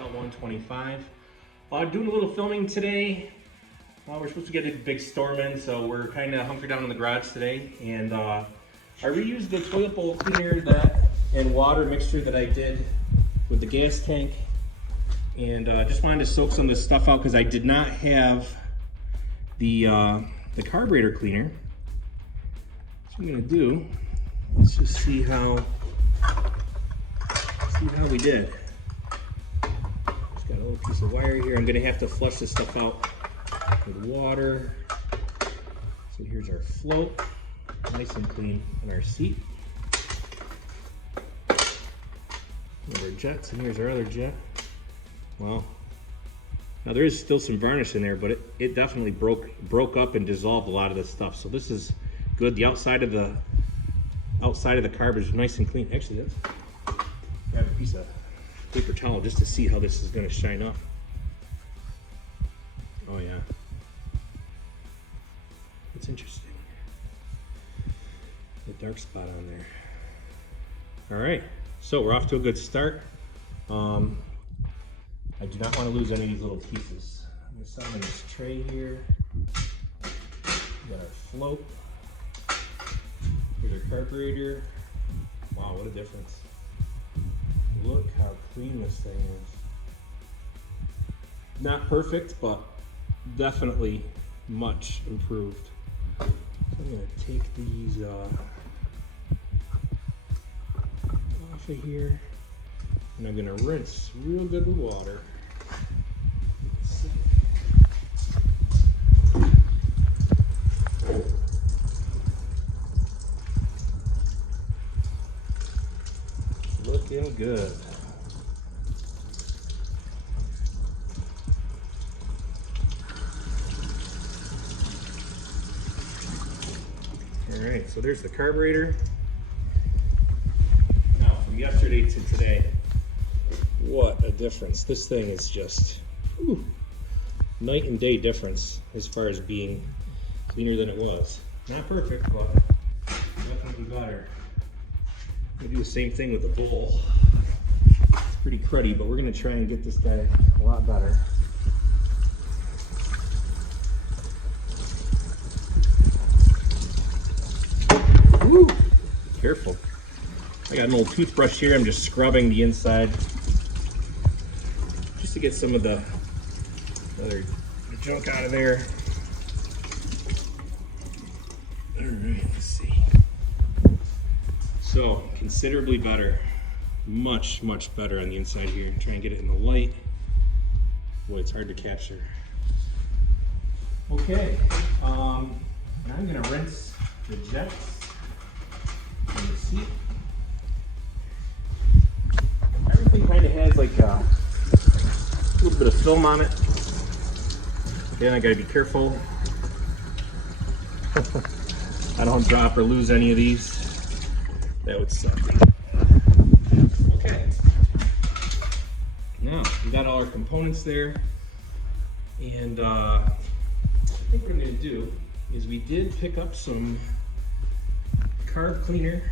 SL125. Doing a little filming today. We're supposed to get a big storm in, so we're kind of hunkered down in the garage today. And I reused the toilet bowl cleaner and water mixture that I did with the gas tank. And just wanted to soak some of this stuff out because I did not have the carburetor cleaner. So what I'm gonna do, let's just see how we did. Just got a little piece of wire here. I'm gonna have to flush this stuff out with water. So here's our float, nice and clean on our seat. Here's our jets, and here's our other jet. Well, now there is still some varnish in there, but it definitely broke up and dissolved a lot of this stuff. So this is good. The outside of the carb is nice and clean. Actually, let's grab a piece of paper towel just to see how this is going to shine up. Oh yeah, it's interesting. The dark spot on there. All right, so we're off to a good start. I do not want to lose any of these little pieces. I'm going to set them in this tray here. We got our float. Here's our carburetor. Wow, what a difference. Look how clean this thing is. Not perfect, but definitely much improved. So I'm going to take these off of here. And I'm going to rinse real good with water. Looking good. All right, so there's the carburetor. Now from yesterday to today, what a difference. This thing is just night and day difference as far as being cleaner than it was. Not perfect, but definitely better. I'm gonna do the same thing with the bowl. It's pretty cruddy, but we're gonna try and get this guy a lot better. Woo! Careful. I got an old toothbrush here. I'm just scrubbing the inside just to get some of the junk out of there. All right, let's see. So, considerably better. Much, much better on the inside here. Try and get it in the light. Boy, it's hard to capture. Okay, now I'm gonna rinse the jets and the seat. Everything kind of has like a little bit of film on it. Again, I gotta be careful. I don't drop or lose any of these. That would suck. Okay. Now, we got all our components there. And I think what I'm gonna do is we did pick up some carb cleaner.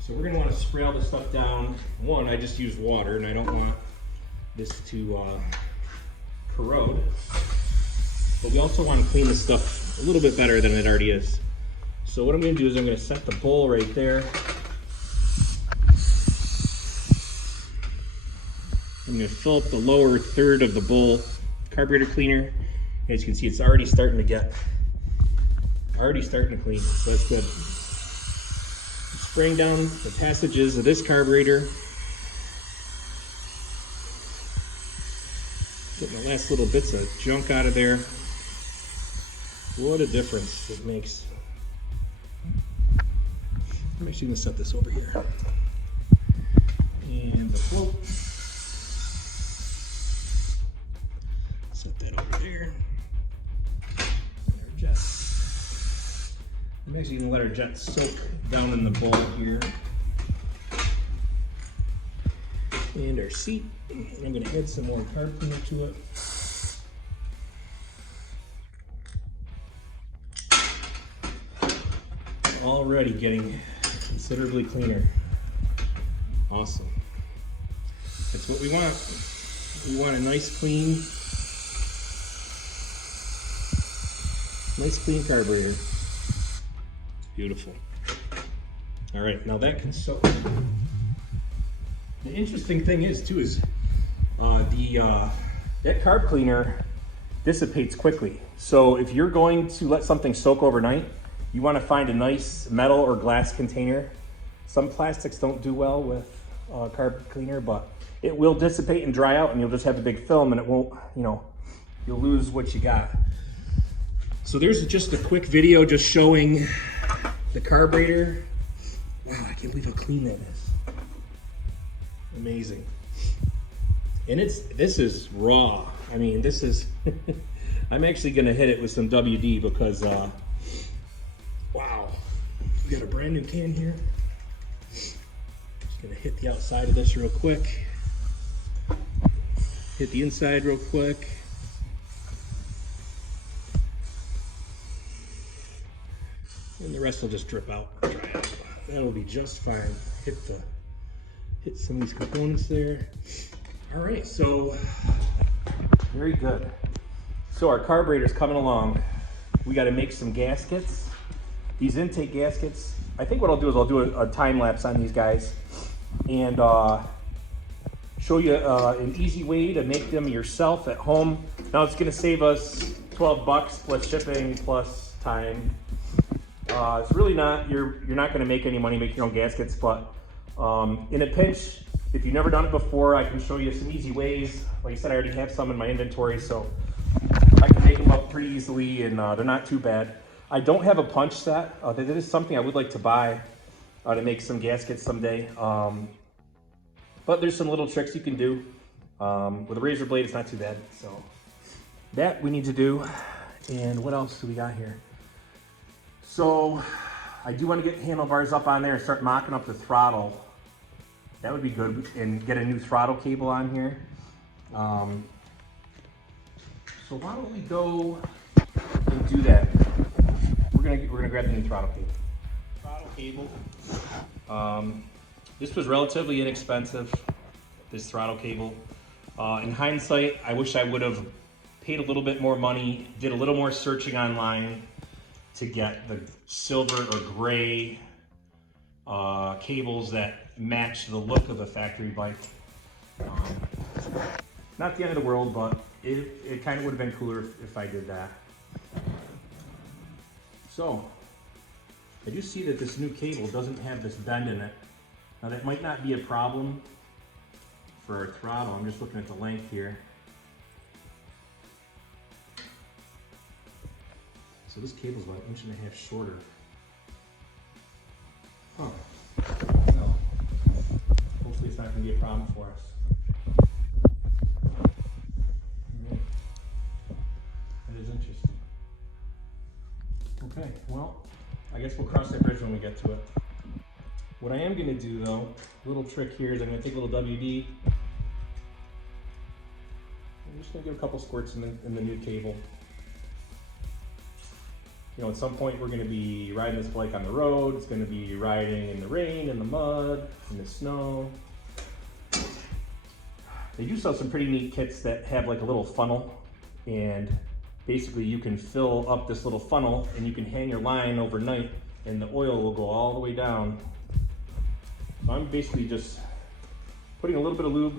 So we're gonna wanna spray all this stuff down. One, I just used water and I don't want this to corrode. But we also wanna clean this stuff a little bit better than it already is. So what I'm going to do is I'm going to set the bowl right there. I'm going to fill up the lower third of the bowl carburetor cleaner. As you can see, it's already starting to clean, so that's good. I'm spraying down the passages of this carburetor. Getting the last little bits of junk out of there. What a difference it makes. I'm actually going to set this over here. And the float. Set that over there. And our jets. I'm actually going to let our jets soak down in the bowl here. And our seat. And I'm going to add some more carb cleaner to it. Already getting considerably cleaner. Awesome. That's what we want. We want a nice clean carburetor. Beautiful. All right, now that can soak. The interesting thing is too is that carb cleaner dissipates quickly. So if you're going to let something soak overnight, you want to find a nice metal or glass container. Some plastics don't do well with carb cleaner, but it will dissipate and dry out, and you'll just have a big film, and it won't, you'll lose what you got. So there's just a quick video just showing the carburetor. Wow, I can't believe how clean that is. Amazing. And this is raw. I mean, this is, I'm actually gonna hit it with some WD because, wow, we got a brand new can here. Just gonna hit the outside of this real quick. Hit the inside real quick. And the rest will just drip out, dry out. That'll be just fine. Hit some of these components there. All right, so very good. So our carburetor's coming along. We got to make some gaskets. These intake gaskets. I think what I'll do is I'll do a time lapse on these guys and show you an easy way to make them yourself at home. Now it's going to save us $12 plus shipping plus time. It's really not, you're not going to make any money making your own gaskets, but in a pinch, if you've never done it before, I can show you some easy ways. Like I said, I already have some in my inventory, so I can make them up pretty easily, and they're not too bad. I don't have a punch set. That is something I would like to buy to make some gaskets someday. But there's some little tricks you can do. With a razor blade, it's not too bad. So that we need to do. And what else do we got here? So I do want to get handlebars up on there and start mocking up the throttle. That would be good, and get a new throttle cable on here. So why don't we go and do that? We're gonna grab the new throttle cable. Throttle cable. This was relatively inexpensive. This throttle cable. In hindsight, I wish I would have paid a little bit more money, did a little more searching online to get the silver or gray cables that match the look of a factory bike. Not the end of the world, but it kind of would have been cooler if I did that. So, I do see that this new cable doesn't have this bend in it. Now that might not be a problem for our throttle. I'm just looking at the length here. So this cable's about 1.5 inches shorter. Huh. So, hopefully it's not going to be a problem for us. Right. That is interesting. Okay, well, I guess we'll cross that bridge when we get to it. What I am going to do though, a little trick here is I'm going to take a little WD. I'm just going to give a couple squirts in the new cable. At some point we're going to be riding this bike on the road. It's going to be riding in the rain, in the mud, in the snow. They do sell some pretty neat kits that have like a little funnel, and basically you can fill up this little funnel and you can hang your line overnight and the oil will go all the way down. So I'm basically just putting a little bit of lube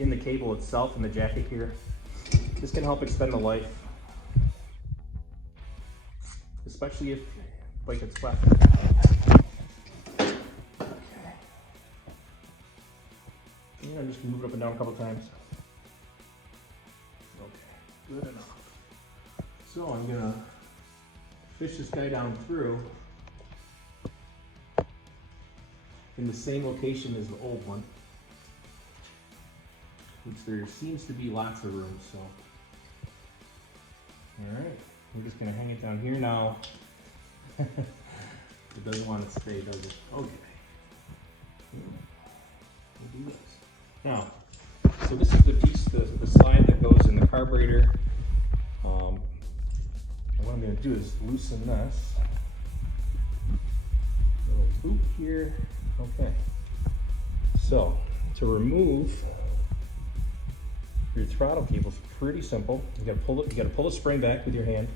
in the cable itself, in the jacket here. This can help extend the life, especially if the bike gets flat. Okay. And I'm just gonna move it up and down a couple times. Okay, good enough. So I'm gonna fish this guy down through in the same location as the old one, which there seems to be lots of room, so. All right, we're just gonna hang it down here now. It doesn't want to stay, does it? Okay. We'll do this. Now, so this is the piece, the slide that goes in the carburetor. And what I'm gonna do is loosen this. Little loop here. Okay. So to remove your throttle cable is pretty simple. You gotta pull it, you gotta pull the spring back with your hand,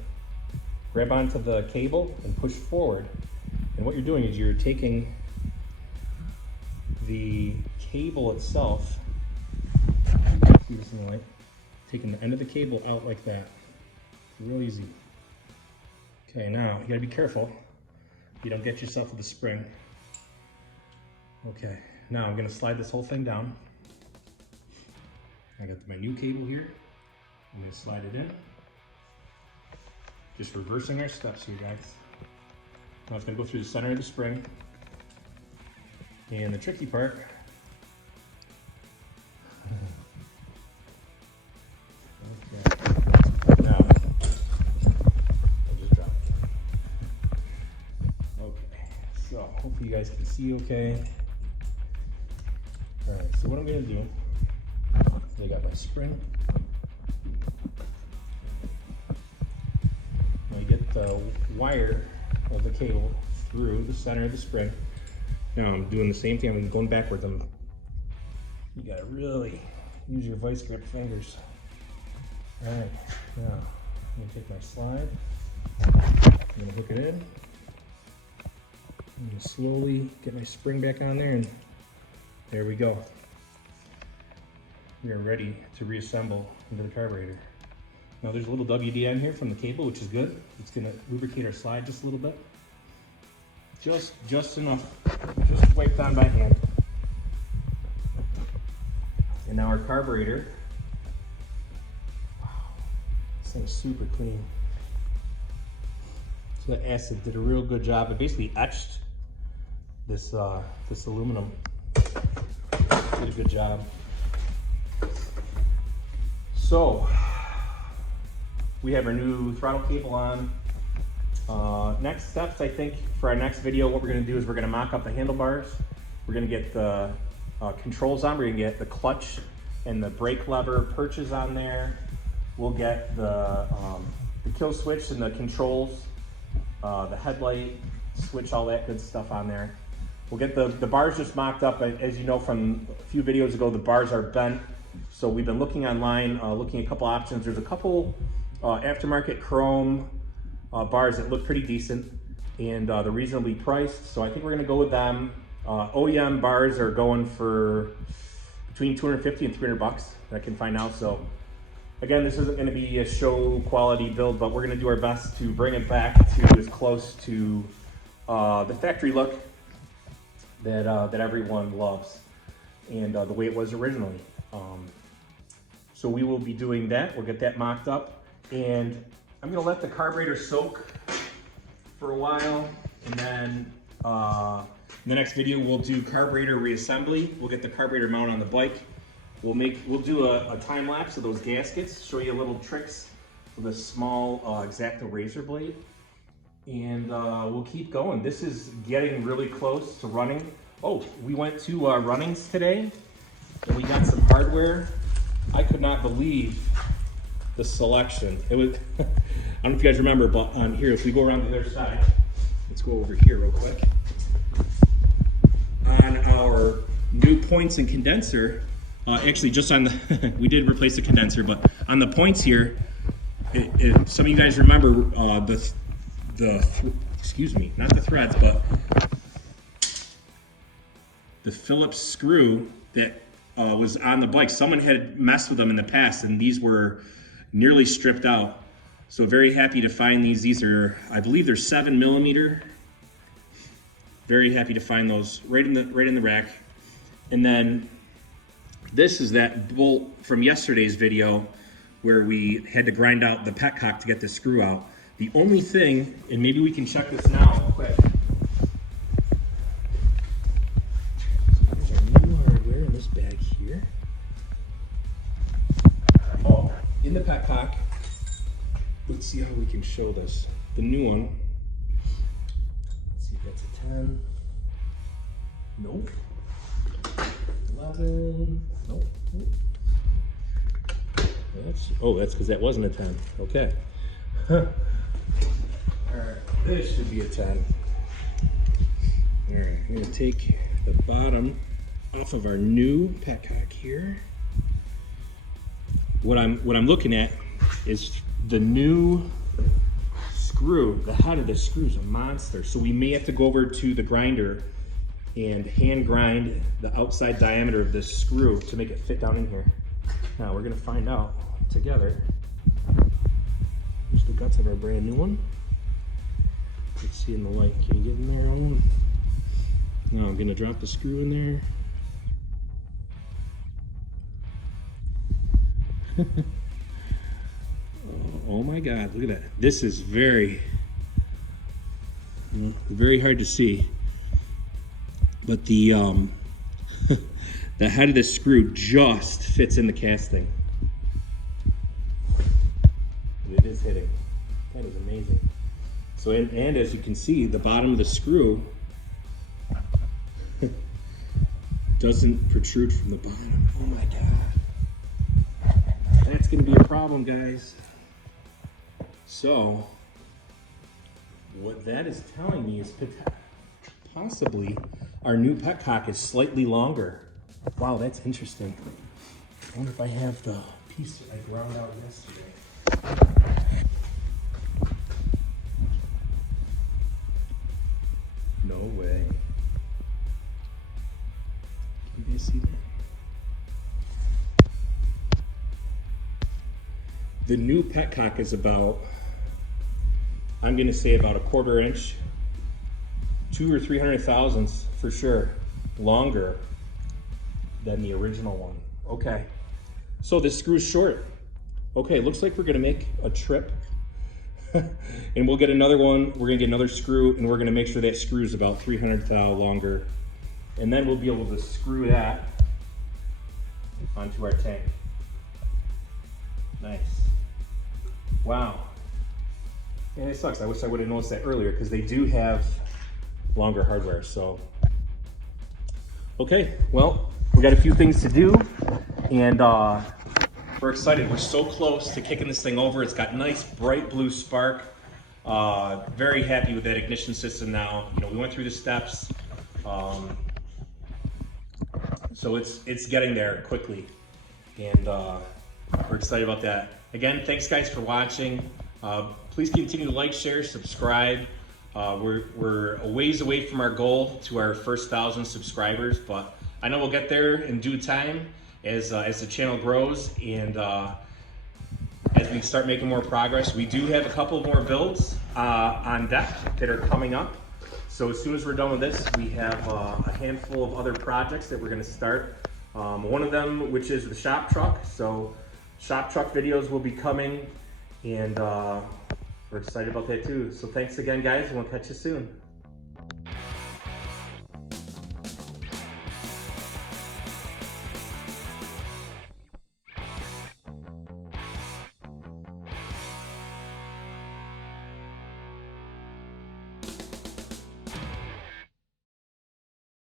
grab onto the cable and push forward. And what you're doing is you're taking the cable itself, see this in the light, taking the end of the cable out like that. Real easy. Okay, now you gotta be careful you don't get yourself with the spring. Okay, now I'm gonna slide this whole thing down. I got my new cable here. I'm gonna slide it in. Just reversing our steps here, guys. Now it's gonna go through the center of the spring. And the tricky part, okay, now, I'll just drop it. Okay, so hopefully you guys can see okay. All right, so what I'm gonna do, I got my spring. I get the wire of the cable through the center of the spring. Now I'm doing the same thing, I'm going backwards. You gotta really use your vice grip fingers. All right, now I'm gonna take my slide. I'm gonna hook it in. I'm gonna slowly get my spring back on there, and there we go. We are ready to reassemble into the carburetor. Now there's a little WD on here from the cable, which is good. It's gonna lubricate our slide just a little bit. Just enough, just wiped on by hand. And now our carburetor, wow, this thing's super clean. So the acid did a real good job. It basically etched this aluminum. Did a good job. So we have our new throttle cable on. Next steps, I think, for our next video, what we're gonna do is we're gonna mock up the handlebars. We're gonna get the controls on. We're gonna get the clutch and the brake lever perches on there. We'll get the kill switch and the controls, the headlight switch, all that good stuff on there. We'll get the bars just mocked up. As you know from a few videos ago, the bars are bent. So we've been looking online, looking at a couple options. There's a couple aftermarket chrome bars that look pretty decent, and they're reasonably priced. So I think we're gonna go with them. OEM bars are going for between 250 and 300 bucks that I can find out. So again, this isn't gonna be a show quality build, but we're gonna do our best to bring it back to as close to the factory look that everyone loves, and the way it was originally. So we will be doing that. We'll get that mocked up, and I'm gonna let the carburetor soak for a while, and then in the next video we'll do carburetor reassembly. We'll get the carburetor mount on the bike. We'll do a time lapse of those gaskets, show you little tricks with a small X-Acto razor blade, and we'll keep going. This is getting really close to running. Oh, we went to Runnings today, and we got some hardware. I could not believe the selection. It was, I don't know if you guys remember, but on here, if we go around the other side, let's go over here real quick. On our new points and condenser, actually just on the, we did replace the condenser, but on the points here, some of you guys remember excuse me, not the threads, but the Phillips screw that was on the bike. Someone had messed with them in the past, and these were nearly stripped out. So very happy to find these. These are, I believe they're 7mm. Very happy to find those right in the rack. And then this is that bolt from yesterday's video where we had to grind out the petcock to get the screw out. The only thing, and maybe we can check this now quick. Bag here. Oh, in the petcock. Let's see how we can show this. The new one. Let's see if that's a 10. Nope. 11. Nope. That's because that wasn't a 10. Okay. All right, this should be a 10. All right, I'm gonna take the bottom off of our new petcock here. What I'm looking at is the new screw. The head of the screw is a monster, so we may have to go over to the grinder and hand grind the outside diameter of this screw to make it fit down in here. Now we're gonna find out together. Here's the guts of our brand new one. Let's see in the light. Can you get in there, Owen? Now I'm gonna drop the screw in there. Oh my God, look at that. This is very hard to see. But the the head of the screw just fits in the casting. It is hitting. That is amazing. So, and as you can see, the bottom of the screw doesn't protrude from the bottom. Oh my God. That's gonna be a problem, guys. So, what that is telling me is possibly our new petcock is slightly longer. Wow, that's interesting. I wonder if I have the piece that I ground out yesterday. No way. Can you guys see that? The new petcock is about, I'm gonna say about a 1/4 inch, 200 or 300 thousandths for sure, longer than the original one. Okay, so this screw's short. Okay, looks like we're gonna make a trip and we'll get another one. We're gonna get another screw and we're gonna make sure that screw's about 300 thou longer. And then we'll be able to screw that onto our tank. Nice. Wow. Yeah, it sucks. I wish I would have noticed that earlier because they do have longer hardware, so. Okay, well, we got a few things to do and we're excited. We're so close to kicking this thing over. It's got nice bright blue spark. Very happy with that ignition system now. You know, we went through the steps. So it's getting there quickly and we're excited about that. Again, thanks guys for watching. Please continue to like, share, subscribe. We're a ways away from our goal to our first 1,000 subscribers, but I know we'll get there in due time as the channel grows and as we start making more progress. We do have a couple more builds on deck that are coming up. So as soon as we're done with this, we have a handful of other projects that we're gonna start. One of them, which is the shop truck. So shop truck videos will be coming and we're excited about that too. So thanks again, guys. We'll catch you soon.